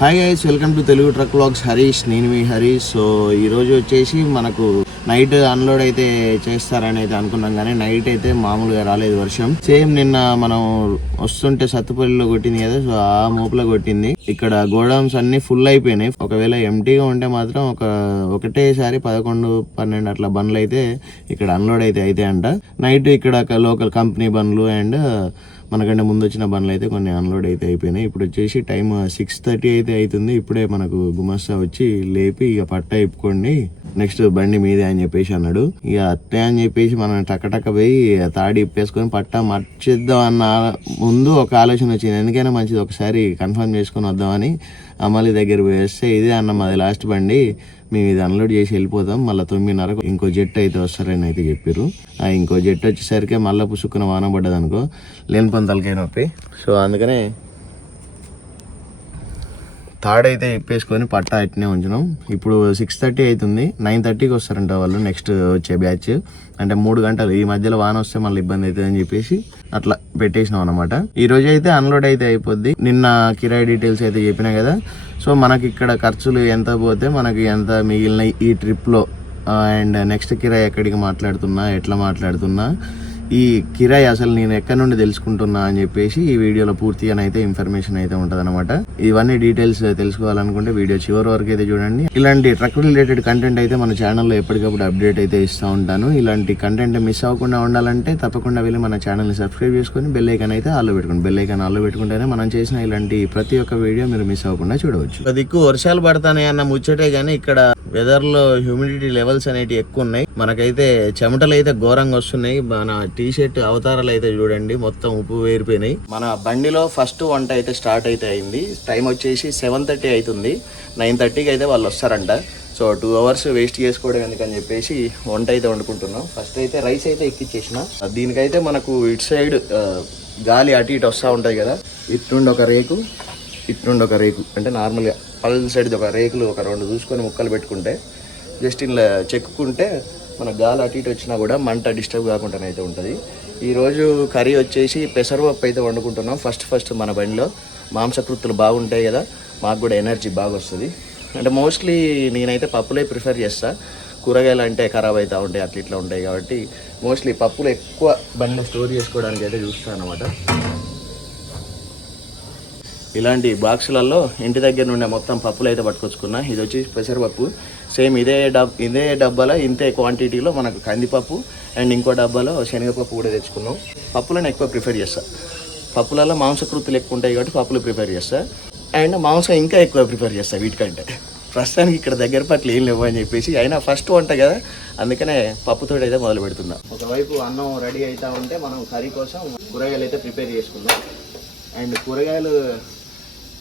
Hi guys welcome to Telugu truck vlogs Harish నేను మీ Harish so ఈరోజు వచ్చేసి మనకు నైట్ అన్లోడ్ అయితే చేస్తారని అయితే అనుకున్నాం కానీ నైట్ అయితే మామూలుగా రాలేదు వర్షం. సేమ్ నిన్న మనం వస్తుంటే సత్తుపల్లిలో కొట్టింది కదా సో ఆ మోపులో కొట్టింది. ఇక్కడ గోడౌన్స్ అన్ని ఫుల్ అయిపోయినాయి. ఒకవేళ ఎంటీగా ఉంటే మాత్రం ఒక ఒకటేసారి పదకొండు పన్నెండు అట్లా బండ్లు అయితే ఇక్కడ అన్లోడ్ అయితే అయితే అంట నైట్ ఇక్కడ లోకల్ కంపెనీ బండ్లు అండ్ మనకంటే ముందు వచ్చిన బండ్లు అయితే కొన్ని అన్లోడ్ అయితే అయిపోయినాయి. ఇప్పుడు వచ్చేసి టైం సిక్స్ థర్టీ అయితే అవుతుంది ఇప్పుడే మనకు గుమస్తా వచ్చి లేపి ఇక పట్ట ఇప్పుకోండి. నెక్స్ట్ బండి మీదే అని చెప్పేసి అన్నాడు. ఇక అట్టే అని చెప్పేసి మనం టక్కటక్క పోయి తాడి ఇప్పేసుకొని పట్ట మర్చిద్దాం అన్న ముందు ఒక ఆలోచన వచ్చింది. ఎందుకైనా మంచిది ఒకసారి కన్ఫర్మ్ చేసుకొని వద్దామని అమ్మాలి దగ్గర పోయి వస్తే ఇదే అన్న మాది లాస్ట్ బండి. మేము ఇది అన్లోడ్ చేసి వెళ్ళిపోతాం. మళ్ళీ తొమ్మిదిన్నరకు ఇంకో జెట్ అయితే వస్తారని అయితే చెప్పారు ఆ ఇంకో జెట్ వచ్చేసరికి మళ్ళీ పుసుక్కున వాన పడ్డది అనుకో లేని పంతలకై నొప్పి సో అందుకనే థర్డ్ అయితే ఇప్పేసుకొని పట్టా అట్నే ఉంచినాం. ఇప్పుడు సిక్స్ థర్టీ అవుతుంది నైన్ థర్టీకి వస్తారంట వాళ్ళు నెక్స్ట్ వచ్చే బ్యాచ్ అంటే మూడు గంటలు. ఈ మధ్యలో వాన వస్తే మళ్ళీ ఇబ్బంది అవుతుంది అని చెప్పేసి అట్లా పెట్టేసినాం అనమాట ఈ రోజు అయితే అన్లోడ్ అయితే అయిపోద్ది. నిన్న కిరాయి డీటెయిల్స్ అయితే చెప్పినా కదా. సో మనకి ఇక్కడ ఖర్చులు ఎంత పోతే మనకి ఎంత మిగిలిన ఈ ట్రిప్లో అండ్ నెక్స్ట్ కిరాయి ఎక్కడికి మాట్లాడుతున్నా ఎట్లా మాట్లాడుతున్నా. ఈ కిరాయి అసలు నేను ఎక్కడి నుండి తెలుసుకుంటున్నా అని చెప్పేసి ఈ వీడియోలో పూర్తిగా అయితే ఇన్ఫర్మేషన్ అయితే ఉంటదన్నమాట. ఇవన్నీ డీటెయిల్స్ తెలుసుకోవాలనుకుంటే వీడియో చివరి వరకు అయితే చూడండి. ఇలాంటి ట్రక్ రిలేటెడ్ కంటెంట్ అయితే మన ఛానల్లో ఎప్పటికప్పుడు అప్డేట్ అయితే ఇస్తూ ఉంటాను. ఇలాంటి కంటెంట్ మిస్ అవ్వకుండా ఉండాలంటే తప్పకుండా వెళ్ళి మన ఛానల్ని సబ్స్క్రైబ్ చేసుకొని బెల్ ఐకాన్ అయితే ఆల్లో పెట్టుకోండి. బెల్ ఐకాన్ ఆల్లో పెట్టుకుంటేనే మనం చేసిన ఇలాంటి ప్రతి ఒక్క వీడియో మీరు మిస్ అవ్వకుండా చూడవచ్చు. దిక్కు వర్షాలు పడతాయి అన్న ముచ్చటే కానీ ఇక్కడ వెదర్లో హ్యూమిడిటీ లెవెల్స్ అనేటివి ఎక్కువ ఉన్నాయి. మనకైతే చెమటలు అయితే ఘోరంగా వస్తున్నాయి. మన టీ షర్ట్ అవతారాలు అయితే చూడండి. మొత్తం ఉప్పు వేరిపోయినాయి. మన బండిలో ఫస్ట్ వంట అయితే స్టార్ట్ అయితే అయింది. టైం వచ్చేసి సెవెన్ థర్టీ అవుతుంది. నైన్ థర్టీకి అయితే వాళ్ళు వస్తారంట. సో టూ అవర్స్ వేస్ట్ చేసుకోవడం ఎందుకని చెప్పేసి వంట అయితే వండుకుంటున్నాం. ఫస్ట్ అయితే రైస్ అయితే ఎక్కిచ్చేసిన. దీనికైతే మనకు ఇటు సైడ్ గాలి అటు ఇటు వస్తూ ఉంటుంది కదా. ఇటు నుండి ఒక రేకు ఇటు నుండి ఒక రేకు. అంటే నార్మల్గా పళ్ళ సైడ్ ఒక రేకులు ఒక రెండు చూసుకొని ముక్కలు పెట్టుకుంటే జస్ట్ ఇలా చెక్కుకుంటే మన గాలి అటు ఇటు వచ్చినా కూడా మంట డిస్టర్బ్ కాకుండా అయితే ఉంటుంది. ఈరోజు కర్రీ వచ్చేసి పెసరపప్పు అయితే వండుకుంటున్నాం. ఫస్ట్ ఫస్ట్ మన బండిలో. మాంసకృతులు బాగుంటాయి కదా మాకు కూడా ఎనర్జీ బాగా వస్తుంది. అంటే మోస్ట్లీ నేనైతే పప్పులే ప్రిఫర్ చేస్తా. కూరగాయలు అంటే ఖరాబ్ అవుతూ ఉంటాయి అట్లా ఇట్లా ఉంటాయి కాబట్టి మోస్ట్లీ పప్పులు ఎక్కువ బండిలో స్టోర్ చేసుకోవడానికి అయితే చూస్తాను అనమాట ఇలాంటి బాక్సులలో ఇంటి దగ్గర నుండి మొత్తం పప్పులు అయితే పట్టుకొచ్చుకున్నా. ఇది వచ్చి పెసరపప్పు సేమ్ ఇదే డబ్ ఇదే డబ్బాలో ఇంతే క్వాంటిటీలో మనకు కందిపప్పు అండ్ ఇంకో డబ్బాలో శనగపప్పు కూడా తెచ్చుకున్నాం. పప్పులను ఎక్కువ ప్రిఫర్ చేస్తా. పప్పులలో మాంసకృతులు ఎక్కువ ఉంటాయి కాబట్టి పప్పులు ప్రిఫర్ చేస్తా. అండ్ మాంసం ఇంకా ఎక్కువ ప్రిఫర్ చేస్తా వీటికంటే. ప్రస్తుతానికి ఇక్కడ దగ్గర పట్ల ఏం లేవు అని చెప్పేసి అయినా ఫస్ట్ వంట కదా అందుకనే పప్పుతో అయితే మొదలు పెడుతున్నా. ఒకవైపు అన్నం రెడీ అవుతా ఉంటే మనం కర్రీ కోసం కూరగాయలు అయితే ప్రిపేర్ చేసుకుందాం. అండ్ కూరగాయలు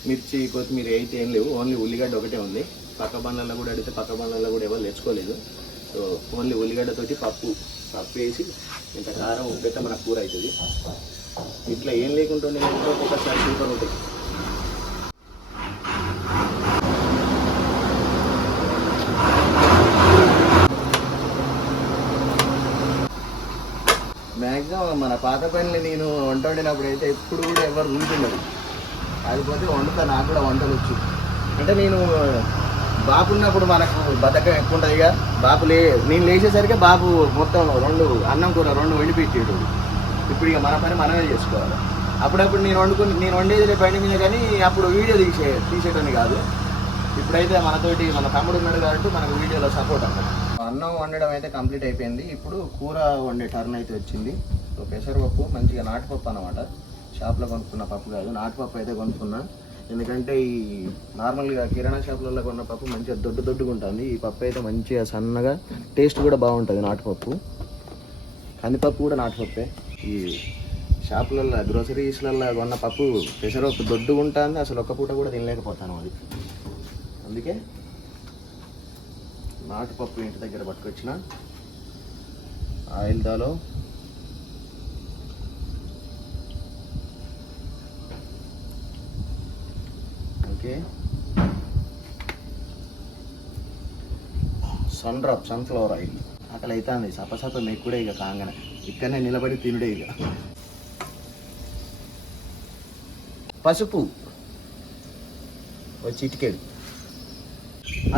మిర్చి కొత్తిమీర అయితే ఏం లేవు. ఓన్లీ ఉల్లిగడ్డ ఒకటే ఉంది. పక్క బండ్లలో కూడా అడిగితే పక్క బండ్లలో కూడా ఎవరు తెచ్చుకోలేదు. సో ఓన్లీ ఉల్లిగడ్డతోటి పప్పు పప్పు వేసి ఇంత కారం ఉప్పితే మన కూర అవుతుంది. ఇట్లా ఏం లేకుంటుండే ఒక్కొక్కసారి సూపర్ ఉంటుంది. మ్యాక్సిమం మన పాత పనులు నేను వంట వండినప్పుడు అయితే ఎప్పుడు కూడా ఎవరు అది పోతే వండుతా నాకు కూడా వంటలు వచ్చు. అంటే నేను బాపు ఉన్నప్పుడు మనకు బతకం ఎక్కువ ఉంటుంది ఇక. బాపు లే నేను లేచేసరికి బాపు మొత్తం రెండు అన్నం కూర రెండు వండిపెట్టేడు ఇప్పుడు ఇక మన పని మనమే చేసుకోవాలి. అప్పుడప్పుడు నేను వండుకుని నేను వండేది బండి మీద కానీ అప్పుడు వీడియో తీసే తీసేటని కాదు. ఇప్పుడైతే మనతోటి మన తమ్ముడు ఉన్నాడు కాబట్టి మనకు వీడియోలో సపోర్ట్ అన్నమాట అన్నం వండడం అయితే కంప్లీట్ అయిపోయింది. ఇప్పుడు కూర వండే టర్న్ అయితే వచ్చింది. సో పెసరపప్పు మంచిగా నాటుపప్పు అనమాట షాప్లో కొనుక్కున్న పప్పు కాదు. నాటుపప్పు అయితే కొనుక్కున్నా. ఎందుకంటే ఈ నార్మల్గా కిరాణా షాపులలో కొన్న పప్పు మంచిగా దొడ్డు దొడ్డుగా ఉంటుంది. ఈ పప్పు అయితే మంచిగా సన్నగా టేస్ట్ కూడా బాగుంటుంది నాటుపప్పు. కందిపప్పు కూడా నాటుపప్పే. ఈ షాపులలో గ్రోసరీస్లలో కొన్న పప్పు పెసరపప్పు దొడ్డుగా ఉంటుంది. అసలు ఒక్క పూట కూడా తినలేకపోతాను అది. అందుకే నాటుపప్పు ఇంటి దగ్గర పట్టుకొచ్చిన. ఆయిల్ దాలో ఓకే. Sundrop sunflower oil. అక్కడ అవుతుంది సపసప మెక్కుడే ఇక కాంగన. ఇక్కడనే నిలబడి తినుడే ఇక. పసుపు. ఓ చిటికెడు.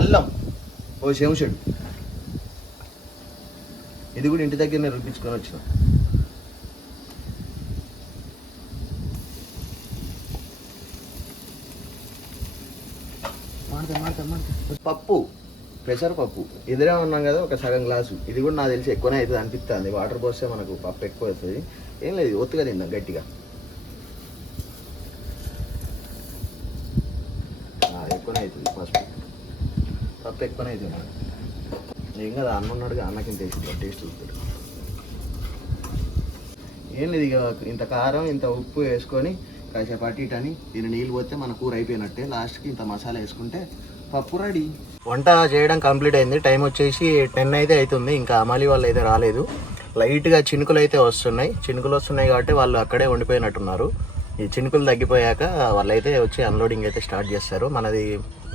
అల్లం. ఓ శంషుడు ఇది కూడా ఇంటి దగ్గరనే రుబ్బించుకొని వచ్చినాం. పప్పు పెసరపప్పు ఎదురే ఉన్నాం కదా ఒక సగం గ్లాసు. ఇది కూడా నాకు తెలిసి ఎక్కువనే అవుతుంది అనిపిస్తుంది. వాటర్ పోస్తే మనకు పప్పు ఎక్కువ అవుతుంది ఏం లేదు ఒత్తుగా తిందాం గట్టిగా. ఎక్కువనే అవుతుంది పసుపు. పప్పు ఎక్కువనే అవుతుంది ఏం కదా అన్న ఉన్నాడుగా అన్నకి టేస్ట్ టేస్ట్ చూస్తాడు ఏం లేదు ఇక ఇంత కారం ఇంత ఉప్పు వేసుకొని కాసేపు అటు ఇటు అని దీని నీళ్ళు పోతే మన కూర అయిపోయినట్టే. లాస్ట్కి ఇంత మసాలా వేసుకుంటే పప్పు రెడీ. వంట చేయడం కంప్లీట్ అయింది. టైం వచ్చేసి టెన్ అయితే అవుతుంది ఇంకా అమాలి వాళ్ళు అయితే రాలేదు. లైట్గా చినుకులు అయితే వస్తున్నాయి. చినుకులు వస్తున్నాయి కాబట్టి వాళ్ళు అక్కడే ఉండిపోయినట్టున్నారు. ఈ చినుకులు తగ్గిపోయాక వాళ్ళైతే వచ్చి అన్లోడింగ్ అయితే స్టార్ట్ చేస్తారు. మనది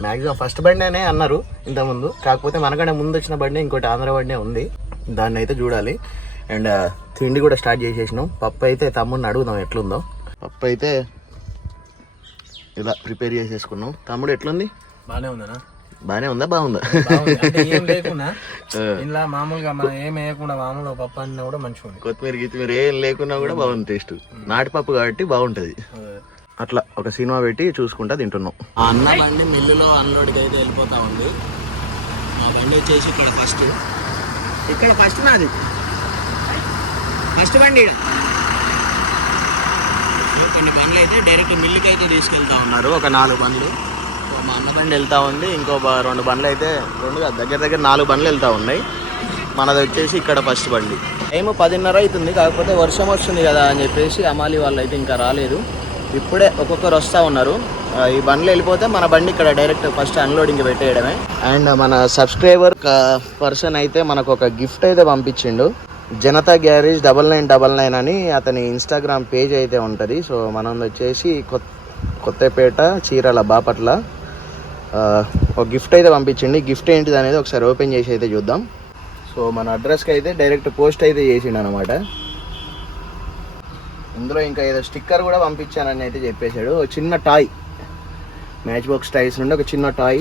మ్యాక్సిమం ఫస్ట్ బండి అనే అన్నారు ఇంతకుముందు. కాకపోతే మనకంటే ముందు వచ్చిన బండి ఇంకోటి ఆంధ్ర బండి ఉంది. దాన్ని అయితే చూడాలి. అండ్ తిండి కూడా స్టార్ట్ చేసేసినాం. పప్పు అయితే తమ్ముడిని అడుగుదాం ఎట్లుందో. పప్పు అయితే ఇలా ప్రిపేర్ చేసేసుకున్నాం. తమ్ముడు ఎట్లుంది? బానే ఉందనా? బాగానే ఉందా? బాగుందా? ఏం లేకుండా ఇలా మామూలుగా మనం ఏం వేయకుండా మామూలుగా పప్పు అన్నా కూడా మంచిగా ఉంది. కొత్తిమీర గిత్తిమీర ఏం లేకున్నా కూడా బాగుంది టేస్ట్. నాటిపప్పు కాబట్టి బాగుంటుంది. అట్లా ఒక సినిమా పెట్టి చూసుకుంటా తింటున్నాం. ఆ అన్న బండి మిల్లులో అన్లోడ్కి అయితే వెళ్ళిపోతా ఉంది. మా బండి వచ్చేసి ఇక్కడ ఫస్ట్ ఇక్కడ ఫస్ట్ నాది. ఫస్ట్ బండి. కొన్ని బండ్లు అయితే డైరెక్ట్ మిల్లుకి అయితే తీసుకెళ్తా ఉన్నారు. ఒక నాలుగు బండ్లు. మా అన్న బండి వెళ్తా ఉంది. ఇంకో రెండు బండ్లు అయితే రెండు దగ్గర దగ్గర నాలుగు బండ్లు వెళ్తా ఉన్నాయి. మనది వచ్చేసి ఇక్కడ ఫస్ట్ బండి. ఏమో పదిన్నర అవుతుంది కాకపోతే వర్షం వస్తుంది కదా అని చెప్పేసి అమాలి వాళ్ళు అయితే ఇంకా రాలేదు. ఇప్పుడే ఒక్కొక్కరు వస్తూ ఉన్నారు. ఈ బండ్లు వెళ్ళిపోతే మన బండి ఇక్కడ డైరెక్ట్ ఫస్ట్ అన్లోడింగ్ పెట్టేయడమే. అండ్ మన సబ్స్క్రైబర్ పర్సన్ అయితే మనకు ఒక గిఫ్ట్ అయితే పంపించిండు. Janata garage double nine double nine అని అతని ఇన్స్టాగ్రామ్ పేజ్ అయితే ఉంటుంది. సో మనం వచ్చేసి కొత్త కొత్తపేట చీరాల బాపట్ల. ఒక గిఫ్ట్ అయితే పంపించండి. గిఫ్ట్ ఏంటిది అనేది ఒకసారి ఓపెన్ చేసి అయితే చూద్దాం. సో మన అడ్రస్కి అయితే డైరెక్ట్ పోస్ట్ అయితే చేసిండు అనమాట ఇందులో ఇంకా ఏదో స్టిక్కర్ కూడా పంపించానని అయితే చెప్పేశాడు. ఒక చిన్న టాయ్ మ్యాచ్ బాక్స్ టాయ్స్ నుండి ఒక చిన్న టాయ్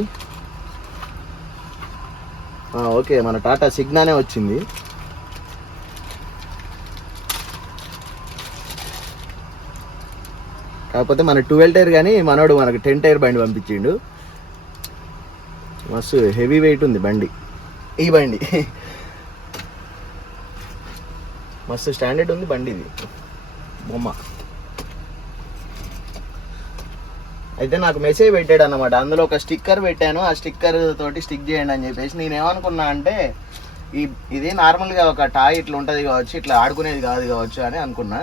ఓకే మన టాటా సిగ్నానే వచ్చింది. కాకపోతే మన ట్వెల్వ్ టైర్ కానీ మనోడు మనకు టెన్ టైర్ బండి పంపించిండు. మస్తు హెవీ వెయిట్ ఉంది బండి. ఈ బండి. మస్తు స్టాండర్డ్ ఉంది బండి ఇది బొమ్మ. అయితే నాకు మెసేజ్ పెట్టాడు అన్నమాట. అందులో ఒక స్టిక్కర్ పెట్టాను. ఆ స్టిక్కర్ తోటి స్టిక్ చేయండి అని చెప్పేసి నేను ఏమనుకున్నా అంటే ఈ ఇది నార్మల్గా ఒక టాయ్ ఇట్లా ఉంటుంది కావచ్చు ఇట్లా ఆడుకునేది కాదు కావచ్చు అని అనుకున్నా.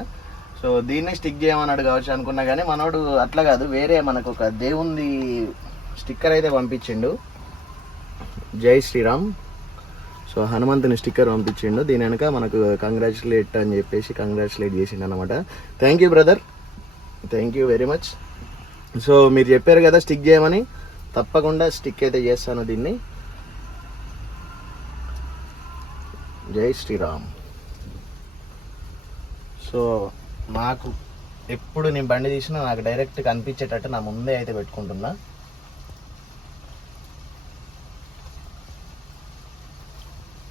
సో దీన్ని స్టిక్ చేయమన్నాడు కావచ్చు అనుకున్నా కానీ మనోడు అట్లా కాదు. వేరే మనకు ఒక దేవుంది స్టిక్కర్ అయితే పంపించిండు. జై శ్రీరామ్. సో హనుమంతుని స్టిక్కర్ పంపించిండు. దీని వెనక మనకు కంగ్రాచులేట్ అని చెప్పేసి కంగ్రాచులేట్ చేసిండు అనమాట thank you brother thank you very much so మీరు చెప్పారు కదా స్టిక్ చేయమని. తప్పకుండా స్టిక్ అయితే చేస్తాను దీన్ని. జై శ్రీరామ్. సో నాకు ఎప్పుడు నేను బండి తీసినా నాకు డైరెక్ట్ కనిపించేటట్టు నా ముందే అయితే పెట్టుకుంటున్నా.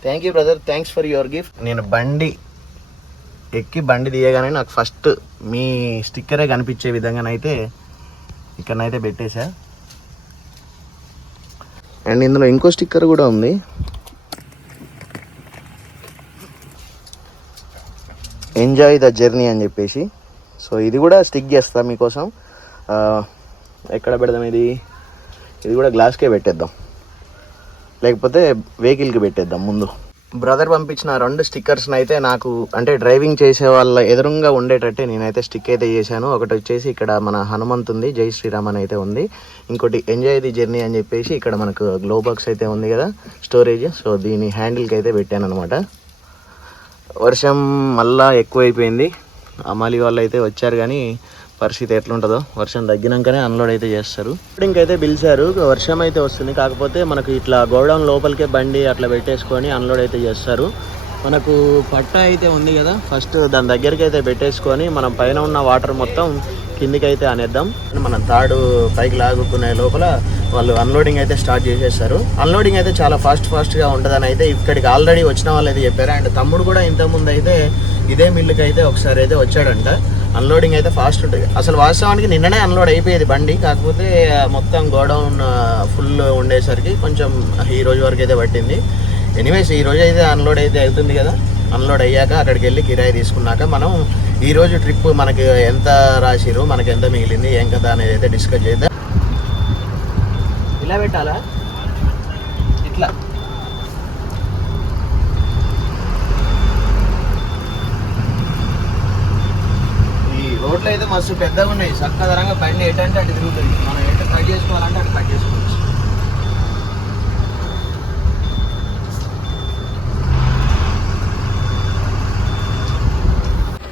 Thank you brother thanks for your gift నేను బండి ఎక్కి బండి తీయగానే నాకు ఫస్ట్ మీ స్టిక్కరే కనిపించే విధంగానైతే ఇక్కడనైతే పెట్టేశా. అండ్ ఇందులో ఇంకో స్టిక్కర్ కూడా ఉంది. ఎంజాయ్ ద జర్నీ అని చెప్పేసి. సో ఇది కూడా స్టిక్ చేస్తా మీకోసం. Uh, ఎక్కడ పెడదాం ఇది? ఇది కూడా గ్లాస్కే పెట్టేద్దాం. లేకపోతే వెహికల్కి పెట్టేద్దాం ముందు. బ్రదర్ పంపించిన రెండు స్టిక్కర్స్ని అయితే నాకు అంటే డ్రైవింగ్ చేసే వాళ్ళ ఎదురుగా ఉండేటట్టే నేనైతే స్టిక్ అయితే చేశాను. ఒకటి వచ్చేసి ఇక్కడ మన హనుమంత్ ఉంది జై శ్రీరామ్ అని అయితే ఉంది. ఇంకోటి ఎంజాయ్ ది జర్నీ అని చెప్పేసి ఇక్కడ మనకు గ్లో బాక్స్ అయితే ఉంది కదా స్టోరేజ్. సో దీని హ్యాండిల్కి అయితే పెట్టాను అనమాట వర్షం మళ్ళా ఎక్కువైపోయింది. అమాలి వాళ్ళు అయితే వచ్చారు కానీ పరిస్థితి ఎట్లుంటుందో వర్షం తగ్గినాకనే అన్లోడ్ అయితే చేస్తారు. ఇప్పుడు ఇంకైతే పిలిచారు వర్షం అయితే వస్తుంది కాకపోతే మనకు ఇట్లా గోడౌన్ లోపలికే బండి అట్లా పెట్టేసుకొని అన్లోడ్ అయితే చేస్తారు. మనకు పట్ట అయితే ఉంది కదా ఫస్ట్ దాని దగ్గరికి అయితే పెట్టేసుకొని మనం పైన ఉన్న వాటర్ మొత్తం కిందికి అయితే అనేద్దాం. మనం తాడు పైకి లాగుకునే లోపల వాళ్ళు అన్లోడింగ్ అయితే స్టార్ట్ చేసేస్తారు. అన్లోడింగ్ అయితే చాలా ఫాస్ట్ ఫాస్ట్గా ఉంటుందని అయితే ఇక్కడికి ఆల్రెడీ వచ్చిన వాళ్ళు అయితే చెప్పారు. అండ్ తమ్ముడు కూడా ఇంతకుముందు అయితే ఇదే మిల్లుకి అయితే ఒకసారి అయితే వచ్చాడంట. అన్లోడింగ్ అయితే ఫాస్ట్ ఉంటుంది. అసలు వాస్తవానికి నిన్ననే అన్లోడ్ అయిపోయేది బండి. కాకపోతే మొత్తం గోడౌన్ ఫుల్ ఉండేసరికి కొంచెం ఈ రోజు వరకు అయితే పట్టింది. ఎనీవేస్ ఈ రోజు అయితే అన్లోడ్ అయితే అవుతుంది కదా. అన్లోడ్ అయ్యాక అక్కడికి వెళ్ళి కిరాయి తీసుకున్నాక మనం ఈ రోజు ట్రిప్ మనకి ఎంత రాసిరు మనకి ఎంత మిగిలింది ఏం కదా అనేది అయితే డిస్కస్ చేద్దాం. ఇలా పెట్టాలా? ఇట్లా ఈ రోడ్లు అయితే మస్తు పెద్దగా ఉన్నాయి. చక్కదరంగా బండి ఎటంటే అటు తిరుగుతుంది. మనం ఎటు కట్ చేసుకోవాలంటే అటు కట్ చేసుకోవచ్చు.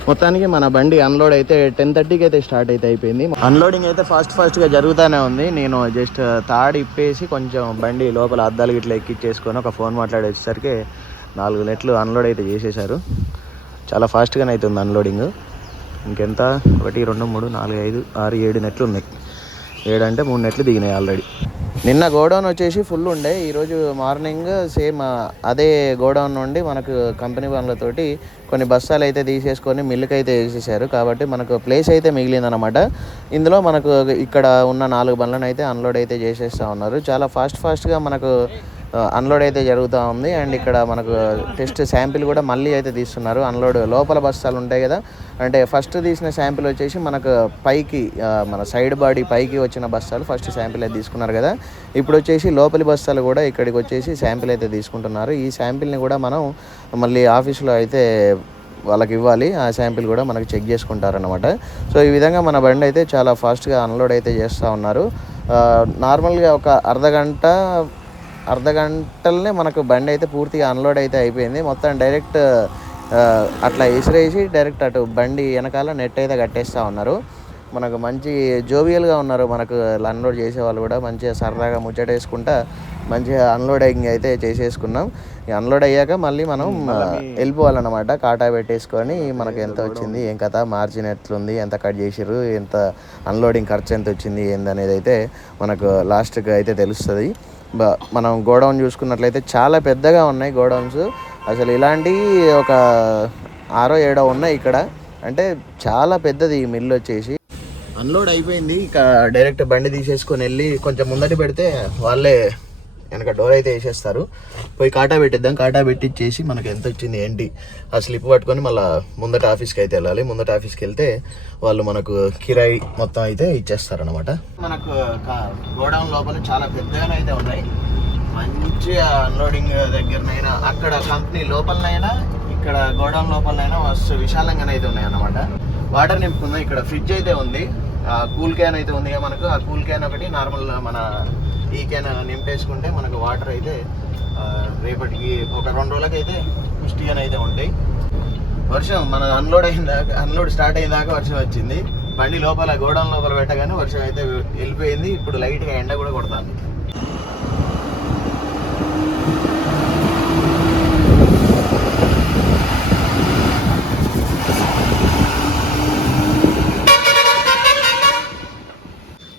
మొత్తానికి మన బండి అన్లోడ్ అయితే టెన్ థర్టీకి అయితే స్టార్ట్ అయితే అయిపోయింది. అన్లోడింగ్ అయితే ఫాస్ట్ ఫాస్ట్గా జరుగుతూనే ఉంది. నేను జస్ట్ uh, తాడు ఇప్పేసి కొంచెం బండి లోపల అద్దాలు గిట్ల ఎక్కిచ్చేసుకొని ఒక ఫోన్ మాట్లాడి వచ్చేసరికి నాలుగు నెట్లు అన్లోడ్ అయితే చేసేసారు చాలా ఫాస్ట్గానే అవుతుంది అన్లోడింగ్ ఇంకెంత? ఒకటి రెండు మూడు నాలుగు ఐదు ఆరు ఏడు నెట్లు ఉన్నాయి. ఏడు అంటే మూడు నెట్లు దిగినాయి ఆల్రెడీ నిన్న గోడౌన్ వచ్చేసి ఫుల్ ఉండే. ఈరోజు మార్నింగ్ సేమ్ అదే గోడౌన్ నుండి మనకు కంపెనీ పనులతోటి కొన్ని బస్తాలు అయితే తీసేసుకొని మిల్లుకి అయితే వేసేసారు. కాబట్టి మనకు ప్లేస్ అయితే మిగిలిందనమాట ఇందులో మనకు ఇక్కడ ఉన్న నాలుగు బండ్లను అయితే అన్లోడ్ అయితే చేసేస్తూ ఉన్నారు. చాలా ఫాస్ట్ ఫాస్ట్గా మనకు అన్లోడ్ అయితే జరుగుతూ ఉంది. అండ్ ఇక్కడ మనకు టెస్ట్ శాంపిల్ కూడా మళ్ళీ అయితే తీస్తున్నారు. అన్లోడ్ లోపల బస్తాలు ఉంటాయి కదా. అంటే ఫస్ట్ తీసిన శాంపిల్ వచ్చేసి మనకు పైకి మన సైడ్ బాడీ పైకి వచ్చిన బస్తాలు ఫస్ట్ శాంపిల్ అయితే తీసుకున్నారు కదా. ఇప్పుడు వచ్చేసి లోపలి బస్తాలు కూడా ఇక్కడికి వచ్చేసి శాంపిల్ అయితే తీసుకుంటున్నారు. ఈ శాంపిల్ని కూడా మనం మళ్ళీ ఆఫీస్లో అయితే వాళ్ళకి ఇవ్వాలి. ఆ శాంపిల్ కూడా మనకి చెక్ చేసుకుంటారనమాట సో ఈ విధంగా మన బండి అయితే చాలా ఫాస్ట్గా అన్లోడ్ అయితే చేస్తూ ఉన్నారు. నార్మల్గా ఒక అర్ధ గంట అర్ధ గంటలనే మనకు బండి అయితే పూర్తిగా అన్లోడ్ అయితే అయిపోయింది. మొత్తం డైరెక్ట్ అట్లా విసిరేసి డైరెక్ట్ అటు బండి వెనకాల నెట్ అయితే కట్టేస్తూ ఉన్నారు. మనకు మంచి జోవియల్గా ఉన్నారు. మనకు అన్లోడ్ చేసే వాళ్ళు కూడా మంచిగా సరదాగా ముచ్చటేసుకుంటా మంచిగా అన్లోడింగ్ అయితే చేసేసుకున్నాం. అన్లోడ్ అయ్యాక మళ్ళీ మనం వెళ్ళిపోవాలన్నమాట. కాటా పెట్టేసుకొని మనకు ఎంత వచ్చింది ఏం కథ మార్జిన్ ఎట్లుంది ఎంత కట్ చేసిర్రు ఎంత అన్లోడింగ్ ఖర్చు ఎంత వచ్చింది ఏందనేది అయితే మనకు లాస్ట్కి అయితే తెలుస్తుంది. మనం గోడౌన్ చూసుకున్నట్లయితే చాలా పెద్దగా ఉన్నాయి గోడౌన్స్. అసలు ఇలాంటి ఒక ఆరో ఏడో ఉన్నాయి ఇక్కడ. అంటే చాలా పెద్దది ఈ మిల్లు వచ్చేసి. అన్లోడ్ అయిపోయింది. ఇక డైరెక్ట్ బండి తీసేసుకొని వెళ్ళి కొంచెం ముందటి పెడితే వాళ్ళే వెనక డోర్ అయితే వేసేస్తారు. పోయి కాటా పెట్టిద్దాం. కాటా పెట్టిచ్చేసి మనకు ఎంత వచ్చింది ఏంటి? ఆ స్లిప్ పట్టుకొని మళ్ళీ ముందట ఆఫీస్కి అయితే వెళ్ళాలి. ముందట ఆఫీస్కి వెళ్తే వాళ్ళు మనకు కిరాయి మొత్తం అయితే ఇచ్చేస్తారనమాట మనకు గోడౌన్ లోపల చాలా పెద్దగానే అయితే ఉన్నాయి. మంచిగా అన్లోడింగ్ దగ్గరనైనా అక్కడ కంపెనీ లోపలనైనా ఇక్కడ గోడౌన్ లోపలనైనా మస్తు విశాలంగానే అయితే ఉన్నాయి అన్నమాట వాటర్ నింపుకుందాం. ఇక్కడ ఫ్రిడ్జ్ అయితే ఉంది. కూల్ క్యాన్ అయితే ఉంది మనకు. ఆ కూల్ క్యాన్ ఒకటి నార్మల్ మన ఈ క్యాన్ నింపేసుకుంటే మనకు వాటర్ అయితే రేపటికి ఒక రెండు రోజులకైతే అయితే పుష్టిగానే అయితే ఉంటాయి. వర్షం మన అన్లోడ్ అయిన దాకా అన్లోడ్ స్టార్ట్ అయిన దాకా వర్షం వచ్చింది. బండి లోపల గోడౌన్ లోపల పెట్టగానే వర్షం అయితే వెళ్ళిపోయింది. ఇప్పుడు లైట్గా ఎండ కూడా కొడతాను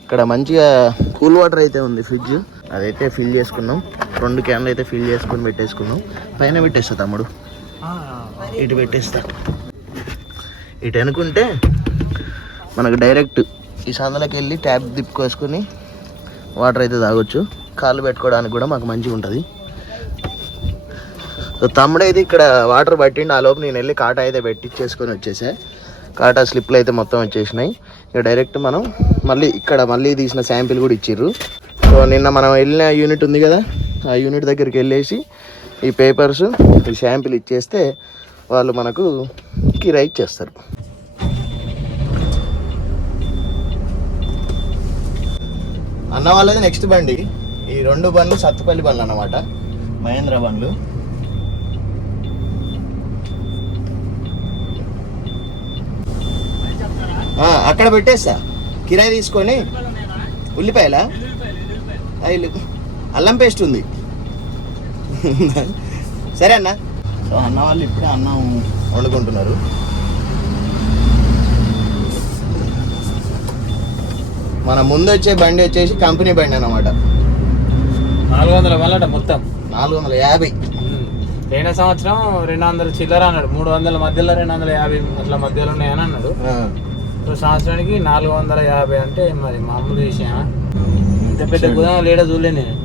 ఇక్కడ మంచిగా కూల్ వాటర్ అయితే ఉంది ఫ్రిడ్జ్. అదైతే ఫిల్ చేసుకున్నాం. రెండు క్యాన్లు అయితే ఫిల్ చేసుకొని పెట్టేసుకున్నాం. పైన పెట్టేస్తా తమ్ముడు. ఇటు పెట్టేస్తా. ఇటు అనుకుంటే మనకు డైరెక్ట్ ఈ సందులోకి వెళ్ళి ట్యాప్ తిప్పుకొసుకొని వాటర్ అయితే తాగొచ్చు. కాళ్ళు పెట్టుకోవడానికి కూడా మాకు మంచిగా ఉంటుంది. సో తమ్ముడైతే ఇక్కడ వాటర్ పట్టిండి. ఆ లోపు నేను వెళ్ళి కాటా అయితే పెట్టించేసుకొని వచ్చేసా. కాటా స్లిప్లు అయితే మొత్తం వచ్చేసినాయి. ఇక డైరెక్ట్ మనం మళ్ళీ ఇక్కడ మళ్ళీ తీసిన శాంపిల్ కూడా ఇచ్చిర్రు. సో నిన్న మనం వెళ్ళిన యూనిట్ ఉంది కదా ఆ యూనిట్ దగ్గరికి వెళ్ళేసి ఈ పేపర్స్ ఈ శాంపిల్ ఇచ్చేస్తే వాళ్ళు మనకు కిరాయి ఇచ్చేస్తారు అన్న వాళ్ళది నెక్స్ట్ బండి. ఈ రెండు బండ్లు సత్తుపల్లి బండ్లు అన్నమాట. మహేంద్ర బండ్లు. అక్కడ పెట్టేస్తా. కిరాయి తీసుకొని ఉల్లిపాయలా? అల్లం పేస్ట్ ఉంది. సరే అన్న. సో అన్న వాళ్ళు ఇప్పుడే అన్నం వండుకుంటున్నారు. మన ముందు వచ్చే బండి వచ్చేసి కంపెనీ బండి అనమాట నాలుగు వందల మళ్ళట మొత్తం. నాలుగు వందల యాభై. పోయిన సంవత్సరం రెండు వందల చిల్లర అన్నాడు. మూడు వందల మధ్యలో రెండు వందల యాభై అట్లా మధ్యలో ఉన్నాయని అన్నాడు. సంవత్సరానికి నాలుగు వందల యాభై అంటే మరి మామూలు విషయమా? ఇంత పెద్ద గుదాం లేడ చూడలే నేను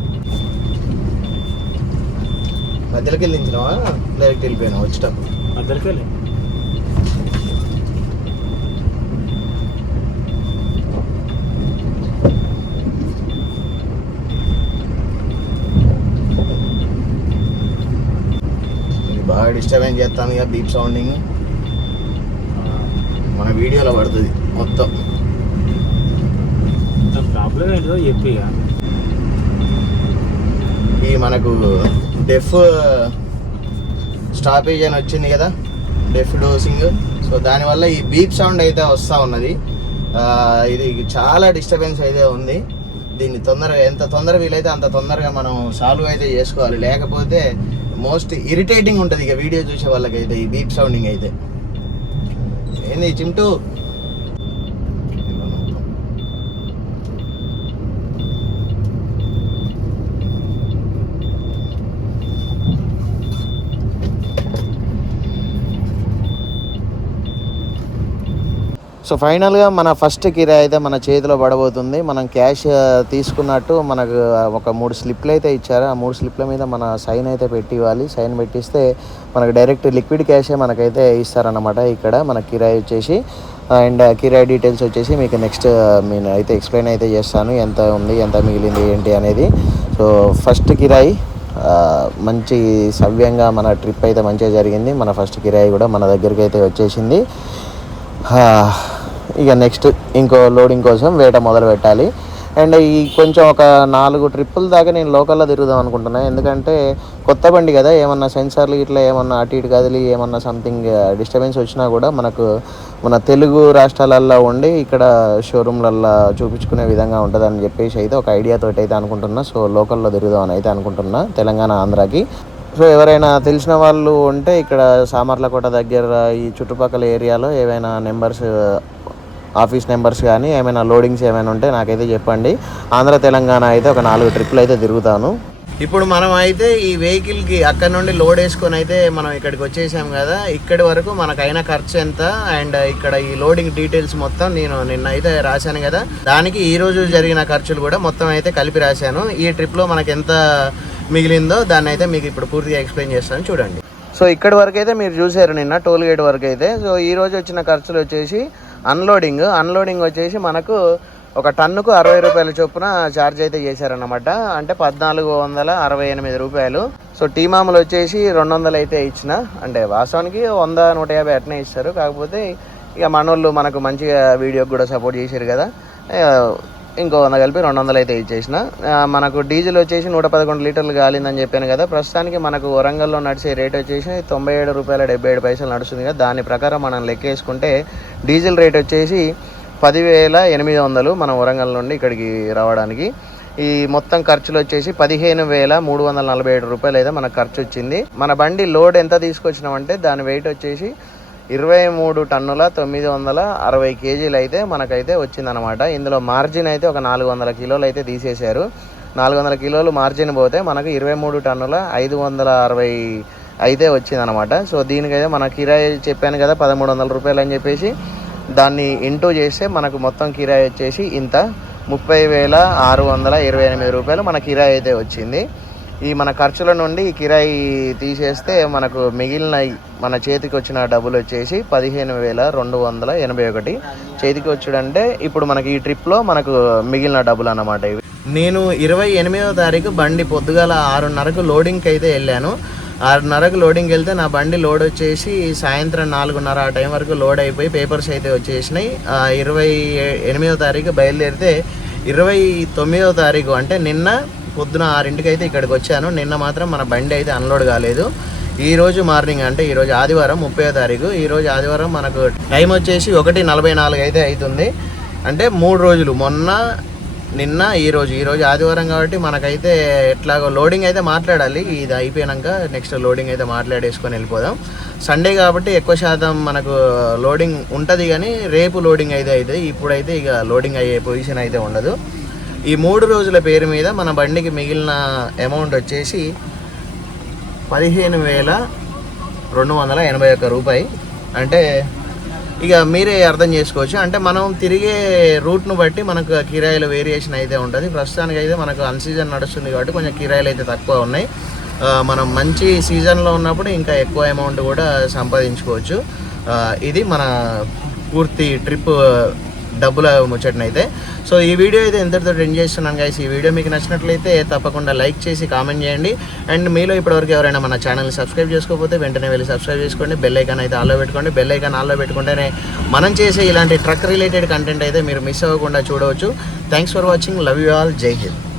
మధ్యలోకి వెళ్ళి దించినావా డైరెక్ట్ వెళ్ళిపోయినా వచ్చేటప్పుడు? మధ్యలోకి వెళ్ళి. బాగా డిస్టర్బెన్స్ చేస్తాను ఇక బీప్ సౌండింగ్. మన వీడియోలో పడుతుంది మొత్తం. ప్రాబ్లం ఏంటో చెప్పి ఈ మనకు డెఫ్ స్టాపేజ్ అని వచ్చింది కదా డెఫ్ డోసింగ్ సో దానివల్ల ఈ బీప్ సౌండ్ అయితే వస్తూ ఉన్నది. ఇది చాలా డిస్టర్బెన్స్ అయితే ఉంది. దీన్ని తొందరగా ఎంత తొందరగా వీలైతే అంత తొందరగా మనం సాల్వ్ అయితే చేసుకోవాలి. లేకపోతే మోస్ట్ ఇరిటేటింగ్ ఉంటుంది ఇక వీడియో చూసే వాళ్ళకైతే ఈ బీప్ సౌండింగ్ అయితే. ఏంది చింటూ? సో ఫైనల్గా మన ఫస్ట్ కిరాయి అయితే మన చేతిలో పడబోతుంది. మనం క్యాష్ తీసుకున్నట్టు మనకు ఒక మూడు స్లిప్లు అయితే ఇచ్చారు. ఆ మూడు స్లిప్ల మీద మన సైన్ అయితే పెట్టి ఇవ్వాలి సైన్ పెట్టిస్తే మనకు డైరెక్ట్ లిక్విడ్ క్యాషే మనకైతే ఇస్తారనమాట ఇక్కడ మన కిరాయి వచ్చేసి. అండ్ కిరాయి డీటెయిల్స్ వచ్చేసి మీకు నెక్స్ట్ నేను అయితే ఎక్స్ప్లెయిన్ అయితే చేస్తాను. ఎంత ఉంది ఎంత మిగిలింది ఏంటి అనేది. సో ఫస్ట్ కిరాయి మంచి సవ్యంగా మన ట్రిప్ అయితే మంచిగా జరిగింది. మన ఫస్ట్ కిరాయి కూడా మన దగ్గరికి అయితే వచ్చేసింది ఇక నెక్స్ట్ ఇంకో లోడింగ్ కోసం వేట మొదలు పెట్టాలి. అండ్ ఈ కొంచెం ఒక నాలుగు ట్రిప్పుల దాకా నేను లోకల్లో తిరుగుదాం అనుకుంటున్నాను ఎందుకంటే కొత్త బండి కదా ఏమన్నా సెన్సార్లు ఇట్లా ఏమన్నా అటు ఇటు కదిలి ఏమన్నా సంథింగ్ డిస్టర్బెన్స్ uh, వచ్చినా కూడా మనకు మన తెలుగు రాష్ట్రాలల్లో ఉండి ఇక్కడ షోరూమ్లల్లో చూపించుకునే విధంగా ఉంటుందని చెప్పేసి అయితే ఒక ఐడియా తోటి అయితే అనుకుంటున్నా. సో లోకల్లో తిరుగుదాం అని అయితే అనుకుంటున్నా తెలంగాణ ఆంధ్రాకి. సో ఎవరైనా తెలిసిన వాళ్ళు ఉంటే ఇక్కడ సామర్లకోట దగ్గర ఈ చుట్టుపక్కల ఏరియాలో ఏవైనా నెంబర్స్ ఆఫీస్ నెంబర్స్ కానీ ఏమైనా లోడింగ్స్ ఏమైనా ఉంటే నాకైతే చెప్పండి. ఆంధ్ర తెలంగాణ అయితే ఒక నాలుగు ట్రిప్పులు అయితే తిరుగుతాను. ఇప్పుడు మనం అయితే ఈ వెహికల్కి అక్కడ నుండి లోడ్ వేసుకొని అయితే మనం ఇక్కడికి వచ్చేసాం కదా. ఇక్కడి వరకు మనకైన ఖర్చు ఎంత? అండ్ ఇక్కడ ఈ లోడింగ్ డీటెయిల్స్ మొత్తం నేను నిన్న అయితే రాశాను కదా. దానికి ఈరోజు జరిగిన ఖర్చులు కూడా మొత్తం అయితే కలిపి రాశాను. ఈ ట్రిప్లో మనకు ఎంత మిగిలిందో దాన్ని అయితే మీకు ఇప్పుడు పూర్తిగా ఎక్స్ప్లెయిన్ చేస్తాను. చూడండి. సో ఇక్కడి వరకు అయితే మీరు చూసారు నిన్న టోల్ గేట్ వరకు అయితే. సో ఈ రోజు వచ్చిన ఖర్చులు వచ్చేసి అన్లోడింగ్ అన్లోడింగ్ వచ్చేసి మనకు ఒక టన్నుకు అరవై రూపాయల చొప్పున ఛార్జ్ అయితే చేశారన్నమాట. అంటే పద్నాలుగు వందల అరవై ఎనిమిది రూపాయలు. సో టీ మామూలు వచ్చేసి రెండు వందలు అయితే ఇచ్చిన. అంటే వాస్తవానికి వంద నూట యాభై అట్నే ఇస్తారు. కాకపోతే ఇక మనోళ్ళు మనకు మంచిగా వీడియోకి కూడా సపోర్ట్ చేశారు కదా. ఇంకో వంద కలిపి రెండు వందలు అయితే ఇచ్చేసిన. మనకు డీజిల్ వచ్చేసి నూట పదకొండు లీటర్లు కాలిందని చెప్పాను కదా. ప్రస్తుతానికి మనకు వరంగల్లో నడిచే రేట్ వచ్చేసి తొంభై ఏడు రూపాయల డెబ్బై ఏడు పైసలు నడుస్తుంది కదా. దాని ప్రకారం మనం లెక్కేసుకుంటే డీజిల్ రేట్ వచ్చేసి పదివేల ఎనిమిది వందలు మనం వరంగల్ నుండి ఇక్కడికి రావడానికి. ఈ మొత్తం ఖర్చులు వచ్చేసి పదిహేను వేల మూడు వందల నలభై ఏడు రూపాయలు అయితే మనకు ఖర్చు వచ్చింది. మన బండి లోడ్ ఎంత తీసుకొచ్చినామంటే దాని వెయిట్ వచ్చేసి ఇరవై మూడు టన్నుల తొమ్మిది వందల అరవై కేజీలు అయితే మనకైతే వచ్చిందనమాట ఇందులో మార్జిన్ అయితే ఒక నాలుగు వందల కిలోలు అయితే తీసేశారు. నాలుగు వందల కిలోలు మార్జిన్ పోతే మనకు ఇరవై మూడు టన్నుల ఐదు వందల అరవై అయితే వచ్చిందనమాట సో దీనికైతే మన కిరాయి చెప్పాను కదా పదమూడు వందల రూపాయలు అని చెప్పేసి దాన్ని ఇంటూ చేస్తే మనకు మొత్తం కిరాయి వచ్చేసి ఇంత ముప్పై వేల ఆరు వందల ఇరవై ఎనిమిది రూపాయలు మన కిరాయి అయితే వచ్చింది. ఈ మన ఖర్చుల నుండి కిరాయి తీసేస్తే మనకు మిగిలిన మన చేతికి వచ్చిన డబ్బులు వచ్చేసి పదిహేను వేల రెండు వందల ఎనభై ఒకటి. చేతికి వచ్చాడంటే ఇప్పుడు మనకి ఈ ట్రిప్లో మనకు మిగిలిన డబ్బులు అన్నమాట ఇవి. నేను ఇరవై ఎనిమిదవ తారీఖు బండి పొద్దుగాల ఆరున్నరకు లోడింగ్కి అయితే వెళ్ళాను. ఆరున్నరకు లోడింగ్కి వెళ్తే నా బండి లోడ్ వచ్చేసి సాయంత్రం నాలుగున్నర ఆ టైం వరకు లోడ్ అయిపోయి పేపర్స్ అయితే వచ్చేసినాయి. ఆ, ఇరవై ఎనిమిదవ తారీఖు బయలుదేరితే ఇరవై తొమ్మిదవ తారీఖు అంటే నిన్న పొద్దున ఆరింటికి అయితే ఇక్కడికి వచ్చాను. నిన్న మాత్రం మన బండి అయితే అన్లోడ్ కాలేదు. ఈరోజు మార్నింగ్ అంటే ఈరోజు ఆదివారం ముప్పై తారీఖు. ఈరోజు ఆదివారం మనకు టైం వచ్చేసి ఒకటి నలభై నాలుగు అయితే అవుతుంది అంటే మూడు రోజులు. మొన్న నిన్న ఈరోజు ఈరోజు ఆదివారం కాబట్టి మనకైతే ఎట్లాగో లోడింగ్ అయితే మాట్లాడాలి. ఇది అయిపోయాక నెక్స్ట్ లోడింగ్ అయితే మాట్లాడేసుకొని వెళ్ళిపోదాం. సండే కాబట్టి ఎక్కువ శాతం మనకు లోడింగ్ ఉంటుంది కానీ రేపు లోడింగ్ అయితే అవుతుంది ఇప్పుడైతే ఇక లోడింగ్ అయ్యే పొజిషన్ అయితే ఉండదు. ఈ మూడు రోజుల పేరు మీద మన బండికి మిగిలిన అమౌంట్ వచ్చేసి పదిహేను వేల రెండు వందల ఎనభై ఒక్క రూపాయి. అంటే ఇక మీరే అర్థం చేసుకోవచ్చు. అంటే మనం తిరిగే రూట్ను బట్టి మనకు కిరాయిల వేరియేషన్ అయితే ఉంటుంది. ప్రస్తుతానికి అయితే మనకు అన్ సీజన్ నడుస్తుంది కాబట్టి కొంచెం కిరాయిలు అయితే తక్కువ ఉన్నాయి. మనం మంచి సీజన్లో ఉన్నప్పుడు ఇంకా ఎక్కువ అమౌంట్ కూడా సంపాదించుకోవచ్చు. ఇది మన పూర్తి ట్రిప్ డబ్బులు ముచ్చటనైతే. సో ఈ వీడియో అయితే ఎంతటితో ఎండ్ చేస్తున్నాను గైస్ ఈ వీడియో మీకు నచ్చినట్లయితే తప్పకుండా లైక్ చేసి కామెంట్ చేయండి. అండ్ మీలో ఇప్పటివరకు ఎవరైనా మన ఛానల్ని సబ్స్క్రైబ్ చేసుకోకపోతే వెంటనే వెళ్ళి సబ్స్క్రైబ్ చేసుకోండి. బెల్ ఐకాన్ అయితే ఆల్లో పెట్టుకోండి. బెల్ ఐకాన్ ఆల్లో పెట్టుకుంటేనే మనం చేసే ఇలాంటి ట్రక్ రిలేటెడ్ కంటెంట్ అయితే మీరు మిస్ అవ్వకుండా చూడవచ్చు. Thanks for watching love you all Jai Hind